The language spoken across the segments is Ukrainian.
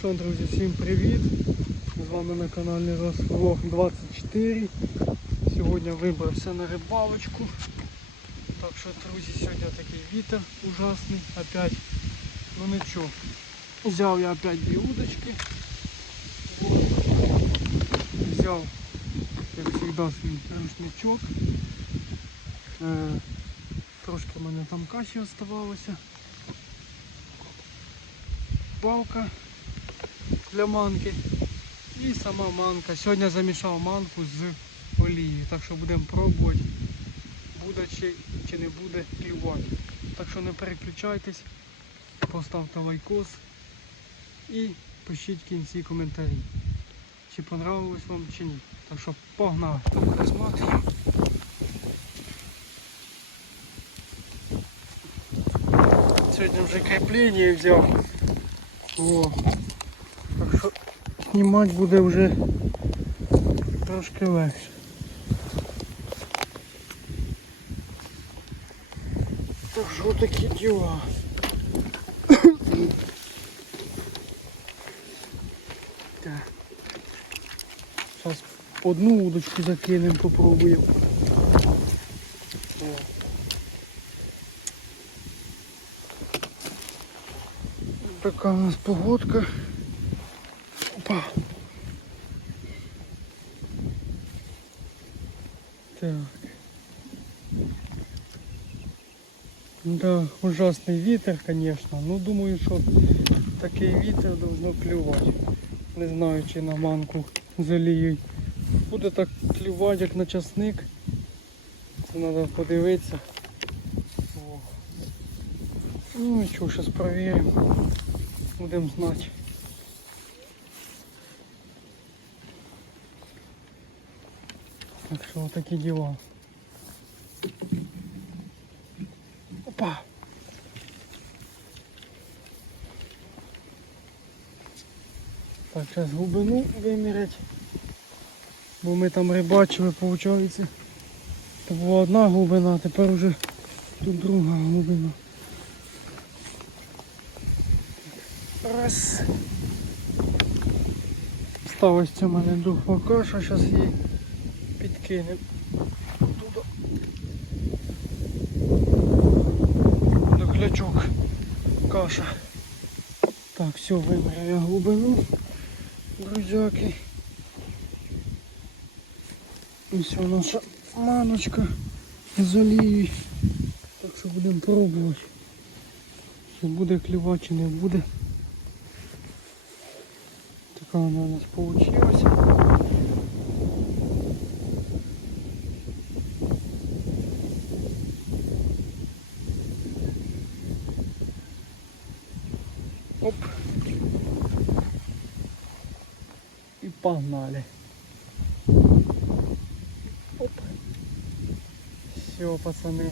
що, друзі, всім привіт! З вами на каналі Розлог 24. Сьогодні вибрався на рибалочку. Так що, друзі, сьогодні такий вітер ужасний. Опять, ну нічого. Взяв я опять дві удочки. Взяв, як завжди, свій рушничок. Е, трошки в мене там каші оставалося. Палка для манки і сама манка. Сьогодні замішав манку з олією, так що будемо пробувати, буде чи, чи не буде клювати. Так що не переключайтесь, поставте лайкос і пишіть в кінці коментарі, чи понравилось вам чи ні. Так що погнали, там розмотуємо. Сьогодні вже кріплення взяв. О. Так що знімати буде вже трошки легше. Так що такі діла. Так. Зараз одну удочку закинемо, попробуємо. О. Така у нас погодка. Опа. Так. Да, ужасний вітер, конечно. Ну думаю, що такий вітер должно клювати. Не знаю, чи на манку з. Буде так клювати, як на часник. Це треба подивитися. Ну нічого, зараз перевіримо. Будемо знати. Так що такі діла. Опа! Так, зараз глибину вимірять. Бо ми там рибачили, виходить. Це була одна глибина, тепер вже тут друга глибина. Раз. Сталося в мене духова каша, зараз її підкинемо. Туди. До клячок каша. Так, все, виміряю я глибину, друзяки. І все, наша маночка з. Так що будемо пробувати. Чи буде клювати, чи не буде. Така вона у нас получилась. Оп. И погнали. Оп. Все, пацаны.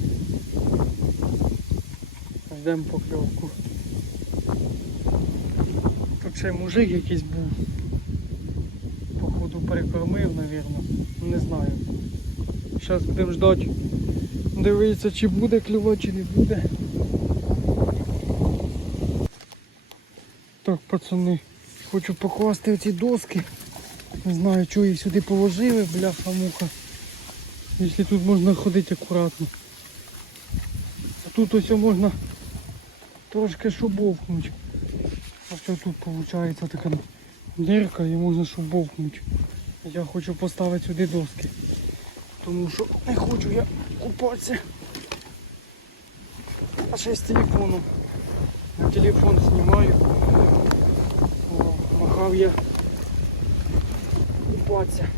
Ждемо покльовку. Тут ще мужик якийсь був. Походу перекормив, напевно. Не знаю. Зараз будемо ждати. Дивитися, чи буде клювати, чи не буде. Так, пацани, хочу покласти оці доски. Не знаю, чого їх сюди положили, бляха муха. Якщо тут можна ходити акуратно. А тут ось можна трошки шубовкнути. Ось тут виходить така дірка і можна шубовкнути. Я хочу поставити сюди доски. Тому що не хочу я купатися. А ще з телефоном. Телефон знімаю. Махав я купатися.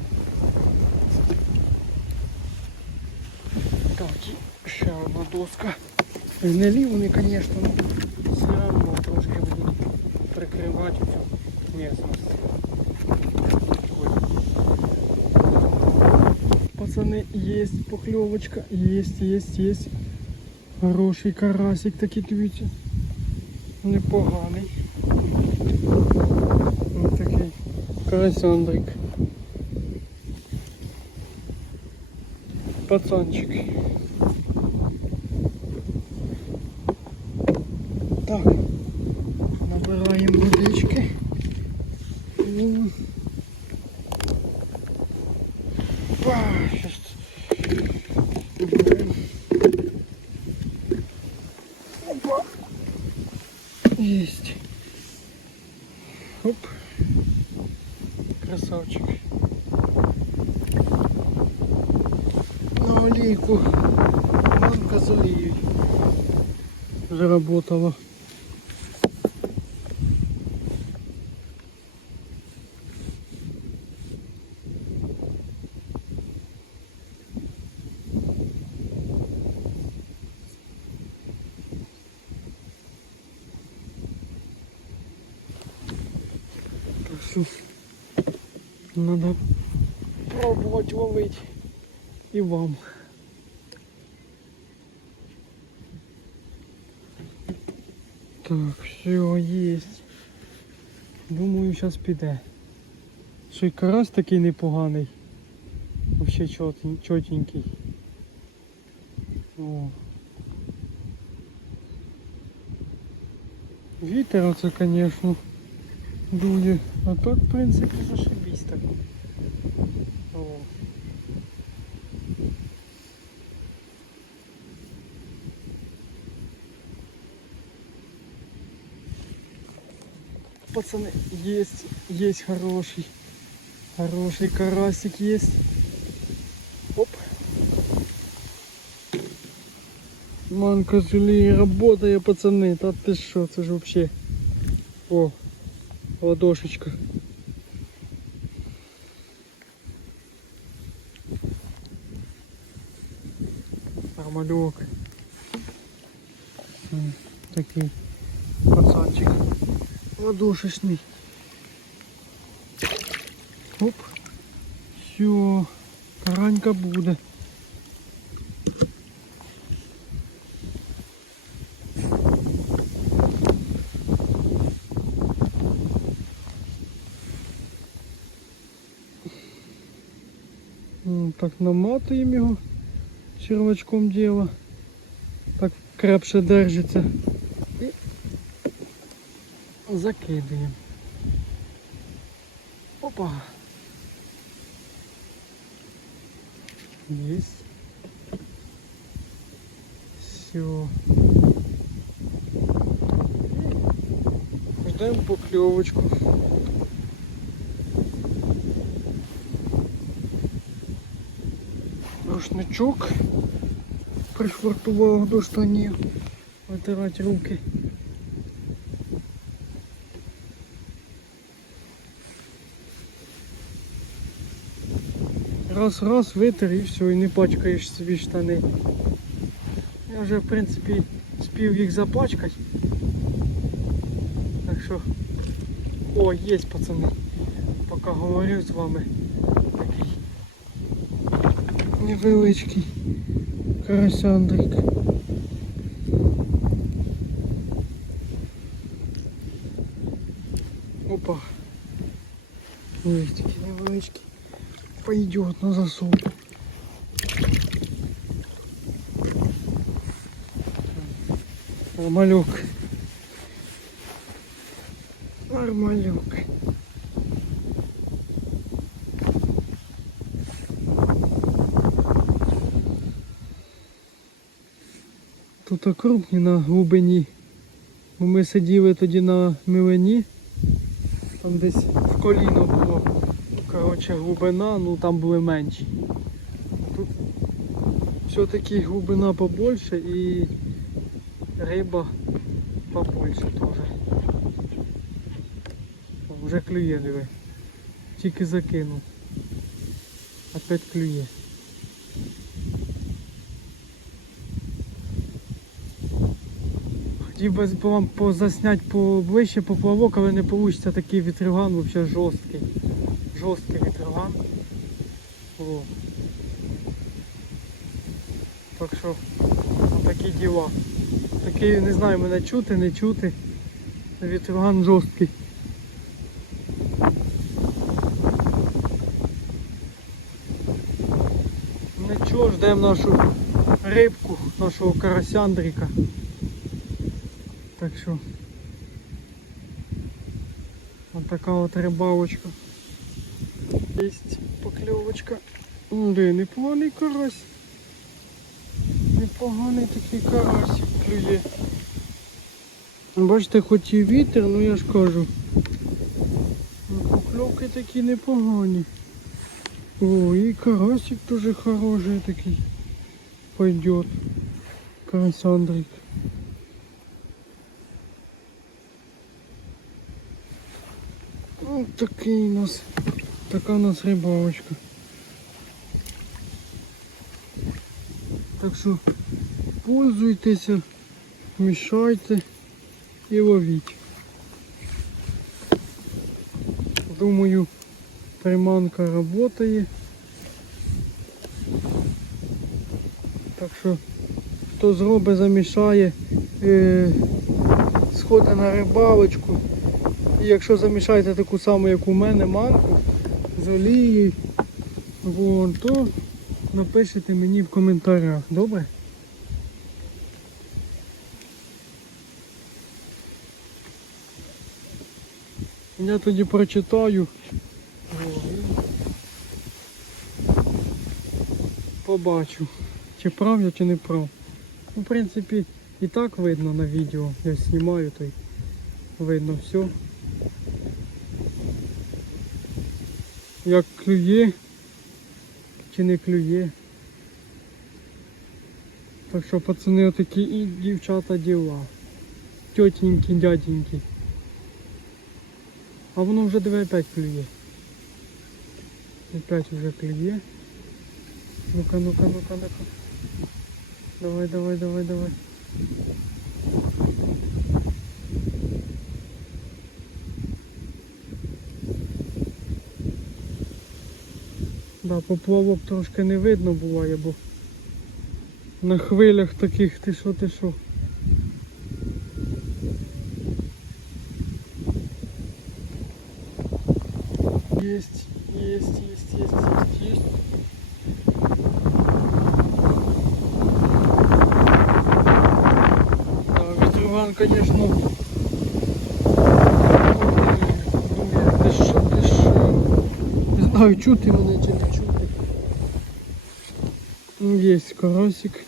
Так, ще одна доска. Гнилі вони, звісно, все одно трошки будуть прикривати цю місцевість. Пацани, є покльовочка, є, є, є. Хороший карасик такий дивіться. Непоганий. Ось такий карасяндрик. Пацанчик. Так що надо пробовать ловить и вам. Так, все, есть. Думаю, сейчас піде. Ще й карась такий непоганий. Вообще чотен- чотенький. О. Вітер оце, конечно, дує. А тут, в принципі, зашибісь так. Пацаны, есть, есть хороший, хороший карасик есть. Оп. Манка Жюли работает, пацаны. Та ты что, это же вообще. О, ладошечка. Нормалек. М, Такий пацанчик. Ладошечный. Оп. Все. Таранька буде. Так наматуємо його червачком діло. Так крепше держиться. І закидуємо. Опа. Есть. Все. Ждем поклевочку. Рушничок пришвартував до штанів. Витирати руки. Раз, раз, витер і все, і не пачкаєш собі штани. Я вже в принципі спів їх запачкати. Так що... О, є пацани. Поки говорю з вами. Такий невеличкий карасяндрик. Опа. Есть такие невеличкий. Пойдет на засов. Нормалек. Нормалек. Тут окрупні на глибині. Бо ми сиділи тоді на милині. Там десь в коліно було. Коротше, глибина, ну там були менші. Тут все-таки глибина побольше і риба побольше теж. Вже клює, диви. Тільки закинув. Опять клює. Хотів би вам позасняти поближче поплавок, але не вийде такий вітриган, взагалі жорсткий. Жорсткий вітриган. О. Так що такі діла. Такий, не знаю, мене чути, не чути. Вітриган жорсткий. Нічого, ждемо нашу рибку, нашого карасяндрика. Так що вот така от рибалочка. Покльовочка. Де, непоганий карась. Непоганий такий карасик клює. Бачите, хоч і вітер, ну я ж кажу, Ну, Покльовки такі непогані. О, і карасик тоже хороший такий. Пойдет. Карась Андрик. Ось такий у нас, така у нас рибалочка. Так що пользуйтеся, мішайте і ловіть. Думаю, приманка работає. Так що хто зробить, замішає, е, сходить на рибалочку. І якщо замішаєте таку саму, як у мене, манку з олією, вон, то напишите мені в коментарях, добре? Я тоді прочитаю. Побачу, чи прав я, чи не прав. Ну, в принципі, і так видно на відео. Я знімаю, то й видно все. Як клює, чи не клює. Так що пацани отакі і дівчата діла. Тетенькі, дяденькі. А воно вже диви опять клює. Опять вже клює. Ну-ка, ну-ка, ну-ка, ну-ка. Давай, давай, давай, давай. Да, поплавок трошки не видно буває, бо на хвилях таких ти що, ти що. Есть, есть, есть, есть, есть, есть. Да, що? Не знаю, чути мене чи не. Ну, Є карасик.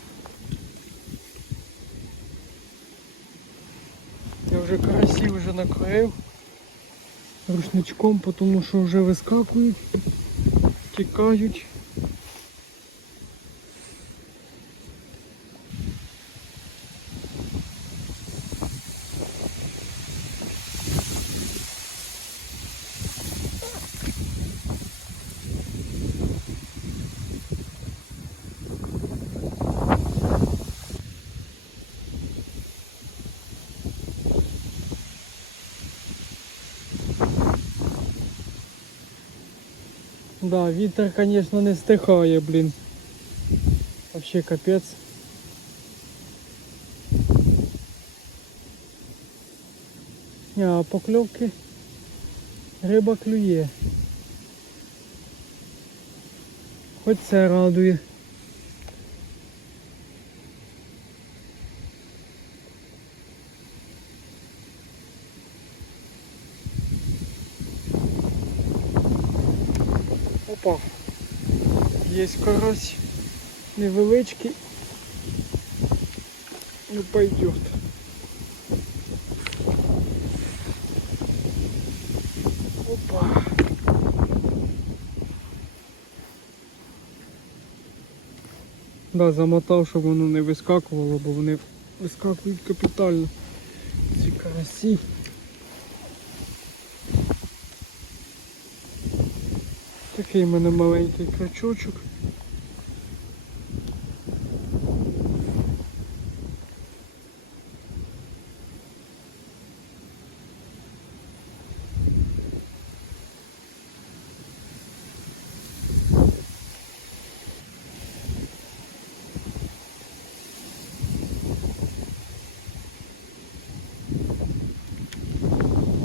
Я вже карасів вже накрив рушничком, тому що вже вискакують, тікають. Да, вітер, конечно, не стихає, блін. Вообще капець. А покльовки риба клює. Хоч це радує. Опа. Є карась невеличкий. Ну пойдет. Опа. Да, замотав, щоб воно не вискакувало, бо вони вискакують капітально. Ці карасі. Такий в мене маленький крючочок.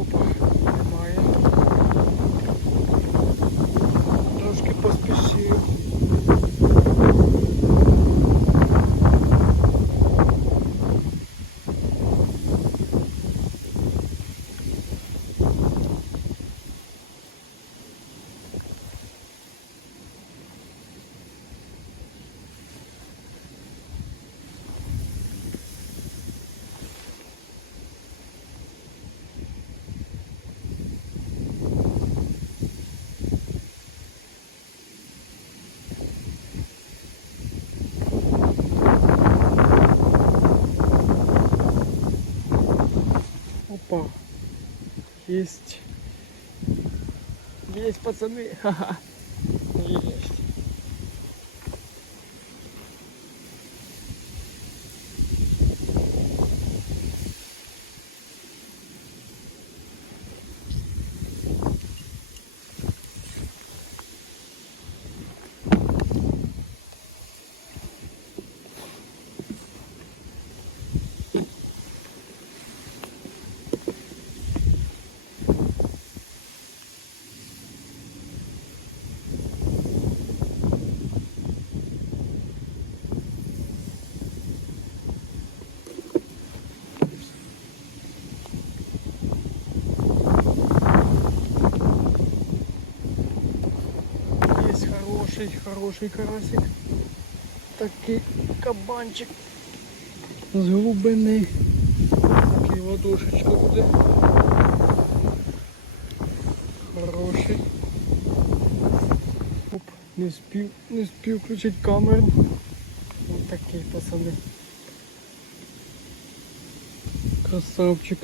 Опа, немає. Трошки поспішив. Есть. Есть, пацаны. Ха-ха. Есть. Есть хороший, хороший карасик. Такий кабанчик з. Такий ладошечка буде. Хороший. Оп, не спів, не спів включити камеру. Ось такий пацани. Красавчик.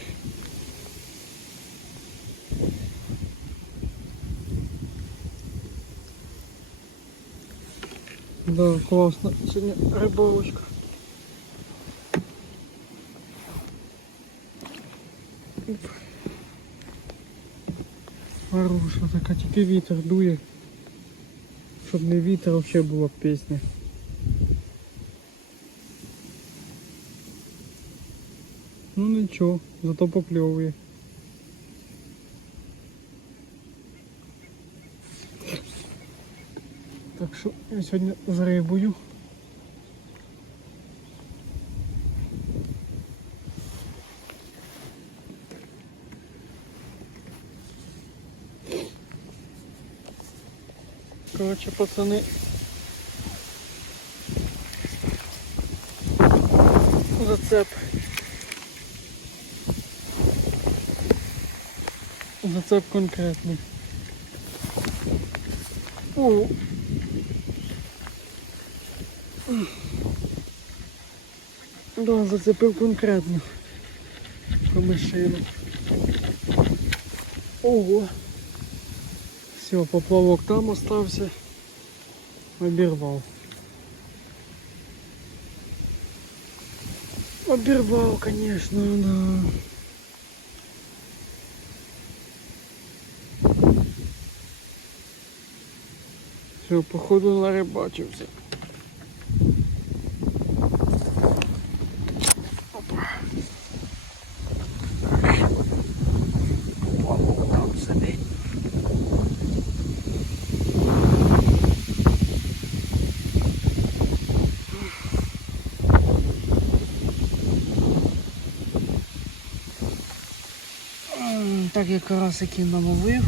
Да, классно. Сегодня рыбалочка. Оп. Хороша така, тільки вітер дує. Щоб не вітер, вообще була б пісня. Ну нічого, зато попльовує. Так що я сьогодні з рибою. Короче, пацани. Зацеп. Зацеп конкретний. О, Да, зацепив конкретно промишину. Ого. Все, поплавок там остався. Обірвав. Обірвав, конечно, да. Все, походу нарибачився. Так я карасики наловив.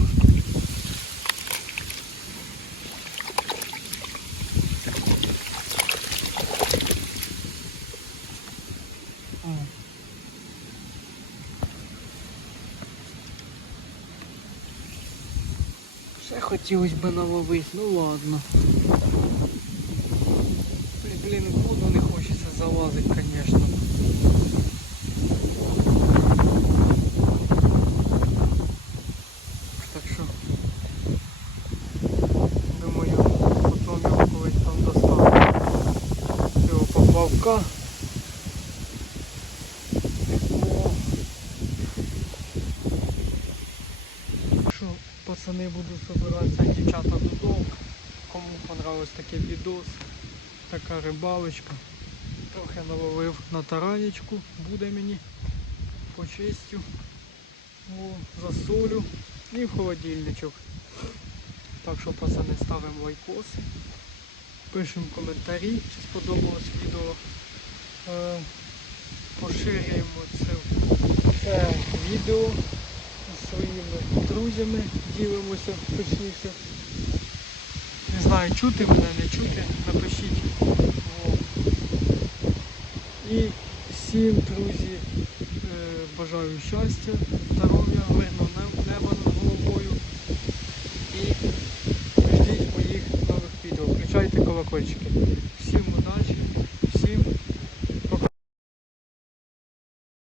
Ще хотілося б наловити, ну ладно. Блін, воду не хочеться залазити, звісно. Так що думаю, потім його колись там достану. Цього поплавка. О. Що, пацани, буду собиратися дівчата додому. Кому понравилось такий відос, така рибалочка. Трохи наловив на таранечку, буде мені почистю. Засолю і в холодильничок. Так що пацани ставимо лайкос, пишемо коментарі, чи сподобалось відео. Е, поширюємо це відео зі своїми друзями, ділимося точніше. Знаю, чути мене, не чути, напишіть. І всім, друзі, е, бажаю щастя, здоров'я, вигну небо над головою. І ждіть моїх нових відео. Включайте колокольчики. Всім удачі, всім